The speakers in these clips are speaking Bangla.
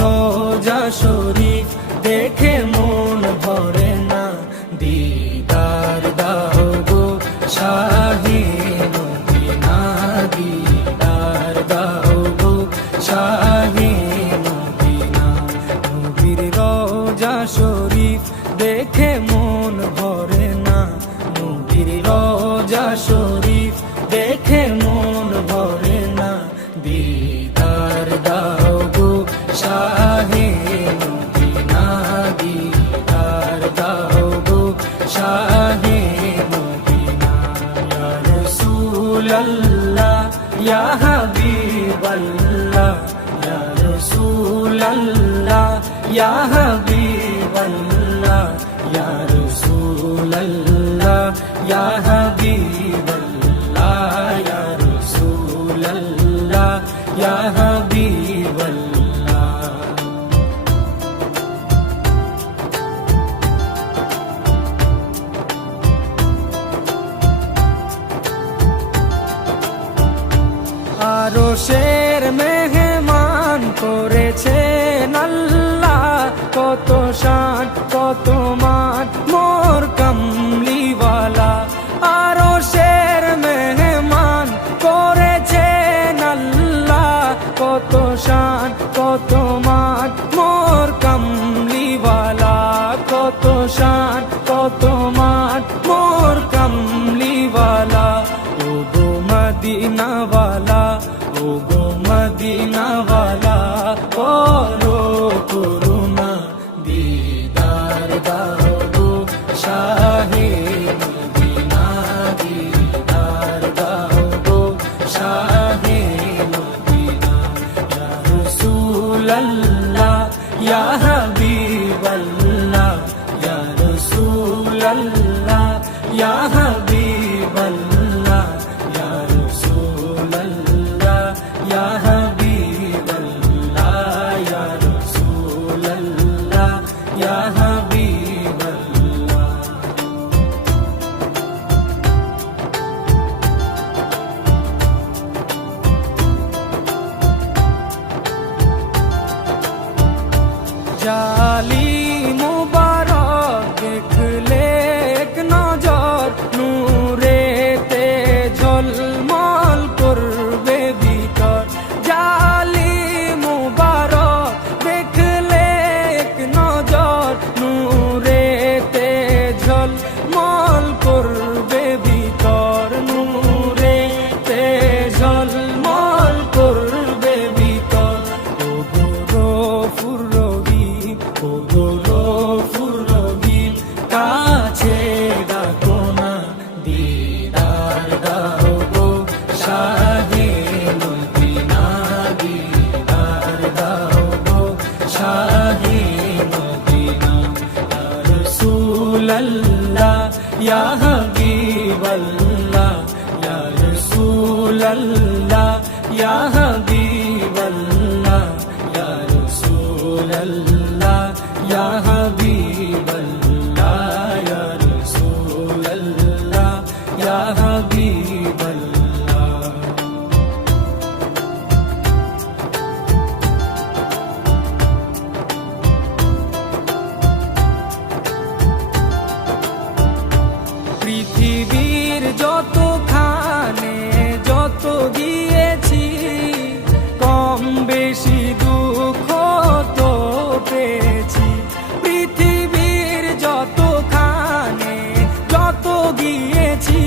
রোজা শরীফ দেখে মন ভরে না, দিদার দাও গো শাহে মদিনা, দিদার দাও গো শাহে মদিনা। নবীর রোজা শরীফ দেখে মন ভরে না, নবীর রোজা শরীফ দেখে মন ভরে না, দিদার দাও গো শাহে মদিনা, দিদার দাও গো শাহে মদিনা। ইয়া রাসূলাল্লাহ ইয়া হাবিবাল্লাহ, ইয়া রাসূলাল্লাহ ইয়া হাবিবাল্লাহ, ইয়া রাসূলাল্লাহ ইয়া হাবিবাল্লাহ, ইয়া রাসূলাল্লাহ ইয়া হাবিবাল্লাহ। আরশের মেহমান করেছেন আল্লাহ, কত শান কত মান মোর কামলিওয়ালা। আরশের মেহমান করেছেন আল্লাহ, কত শান কত মান মোর কামলিওয়ালা, কত শান কত মান মোর কামলিওয়ালা। ও গো মদিনাওয়ালা, ও গো মদিনাওয়ালা, করো করুণা, দিদার দাও গো শাহে মদিনা, দিদার দাও গো শাহে মদিনা। ইয়া রাসূলাল্লাহ ইয়া হাবিবাল্লাহ, ইয়া রাসূলাল্লাহ ইয়া হাবিবাল্লাহ, ইয়া রাসূলাল্লাহ ইয়া হাবিবাল্লাহ, ইয়া রাসূলাল্লাহ ইয়া হাবিবাল্লাহ। জালি মুবারক দেখলে এক নজর, নূরেতে ঝলমল করবে ভিতর। জালি মুবারক দেখলে এক নজর, নূরেতে ঝলমল করবে ভিতর, নূরেতে ঝলমল করবে ভিতর। ও গো গফুর রহিম, ও গো গফুর রহিম, কাছে ডাকো না, দিদার দাও গো শাহে মদিনা, দিদার দাও গো শাহে মদিনা। ইয়া রাসূলাল্লাহ ইয়া হাবিবাল্লাহ, ইয়া রাসূলাল্লাহ ইয়া হাবিবাল্লাহ, ইয়া রাসূলাল্লাহ ইয়া হাবিবাল্লাহ, ইয়া রাসূলাল্লাহ ইয়া হাবিবাল্লাহ। পৃথিবীর যতখানে যত গিয়েছি, কম বেশি দুঃখ তো পেয়েছি। পৃথিবীর যতখানে যত গিয়েছি,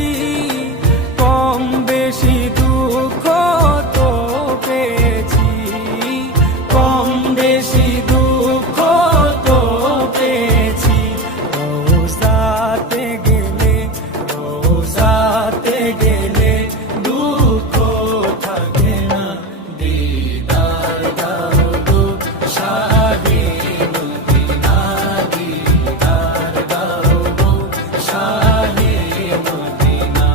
কম বেশি দুঃখ তো পেয়েছি, কম বেশি দুঃখ তো পেয়েছি। রোজাতে গেলে, রোজাতে গেলে দুঃখ থাকে না, দিদার দাও গো শাহে মদিনা, দিদার দাও গো শাহে মদিনা।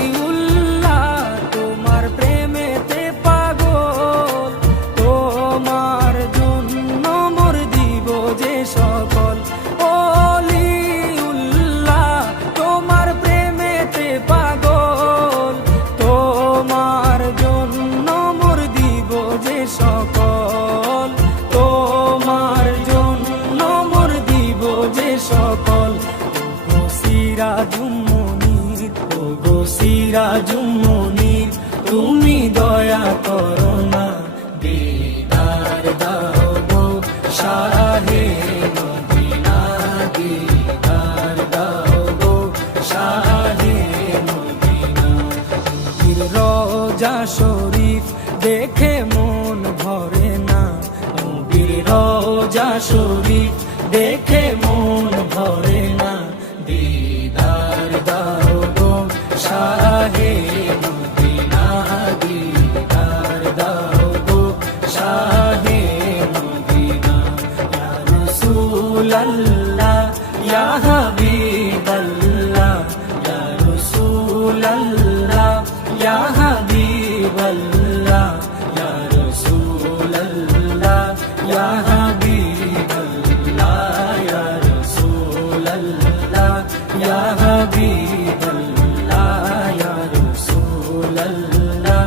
ওলিউল্লাহ তোমার প্রেমেতে পাগল, তোমার জন্য মোর দিব যে সকল। সিরাজুম মুনির তুমি দয়া করো না, দিদার দাও গো শাহে মদিনা, দিদার দাও গো শাহে মদিনা। নবীর রওজা শরীফ দেখে মন ভরে না, নবীর রওজা শরীফ দেখে মন ভরে না, দিদার দাও গো শাহে মদিনা, দিদার দাও গো শাহে মদিনা। ইয়া রাসূলাল্লাহ ইয়া হাবিবাল্লাহ, ইয়া রাসূলাল্লাহ ইয়া হাবিবাল্লাহ, ইয়া রাসূলাল্লাহ ইয়া হাবিবাল্লাহ, ইয়া রাসূলাল্লাহ ইয়া হাবিবাল্লাহ, ইয়া রাসূলাল্লাহ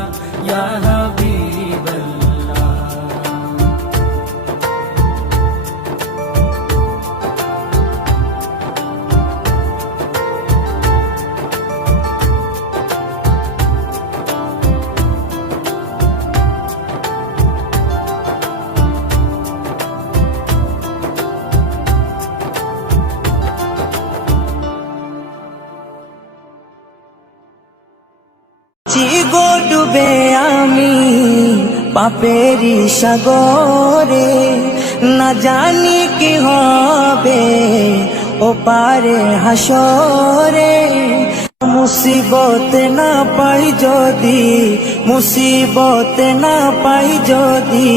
ইয়া হাবিবাল্লাহ। গো ডুবে আমি পাপেরি সাগরে, না জানি কি হবে ও পারে হাসরে। মুসিবত না পাই যদি, মুসিবত না পাই যদি,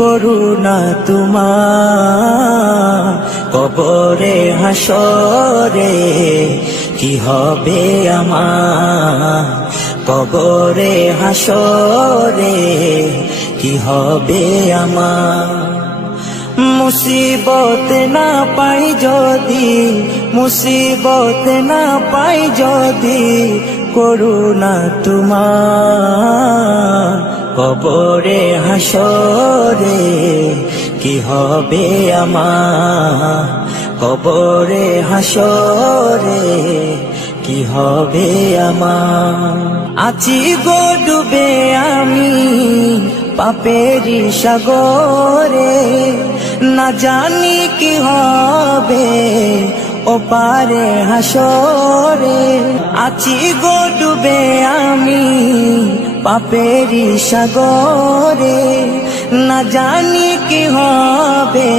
করুণা তোমার কবরে হাসরে কি হবে আমার, কবরে হাসরে কি হবে আমার। মুসিবত না পাই যদি, মুসিবত না পাই যদি, করুণা তোমার কবরে হাসরে কি হবে আমার, কবরে হাসরে কি হবে আমার। আছি গো ডুবে আমি পাপেরি সাগরে, না জানি কি হবে ও পারে হাসরে। আছি গো ডুবে আমি পাপেরি সাগরে, না জানি কি হবে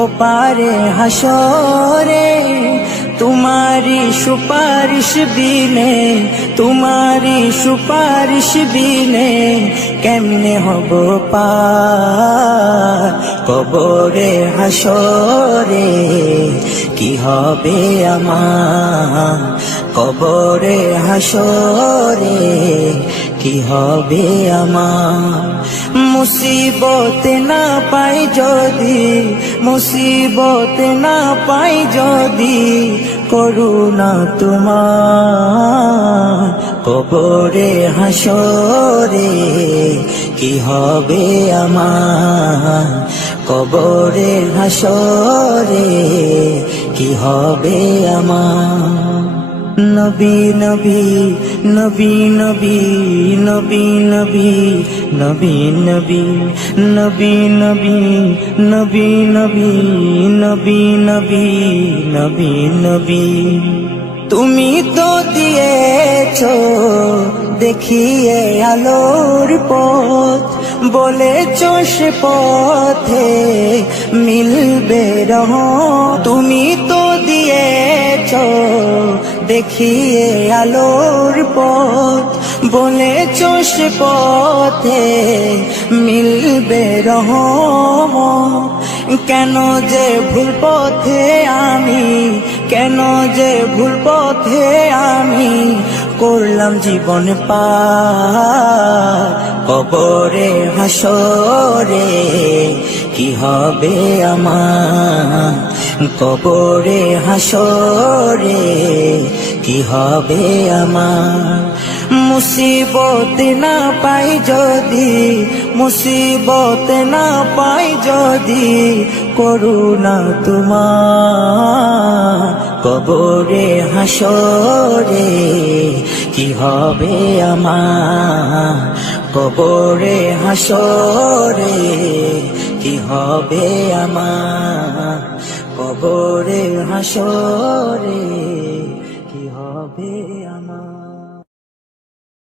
ও পারে হাসরে। तुम्हारी सुपारिश बिने, तुम्हारी सुपारिश बिने केमने हबो पार कबरे हासरे কি হবে আমার, কবরে হাসরে কি হবে আমার। মুসিবত না পাই যদি, মুসিবত না পাই যদি, করুণা তোমার কবরে হাসরে কি হবে আমার, কবরে হাসরে কি হবে আমার। নবী নবী নবী নবী নবী নবী নবী নবী নবী নবী নবী নবী নবী নবী নবী নবী। তুমি তো দিয়েছো দেখিয়ে আলোর পথ, বলেছো সে পথে মিলবে রহমত। তুমি তো দিয়েছো দেখিয়ে আলোর পথ, বলেছো সে পথে মিলবে রহমত। কেন যে ভুল পথে আমি, কেন যে ভুল পথে আমি করলাম জীবন পার কবরে হাসরে কি হবে আমার, কবরে হাসরে কি হবে আমার। মুসিবত না পাই যদি, মুসিবত না পাই যদি, করুণা তোমার কবরে হাসরে কি হবে আমার, কবরে হাসরে কি হবে আমার, কবরে হাসরে কি হবে আমার।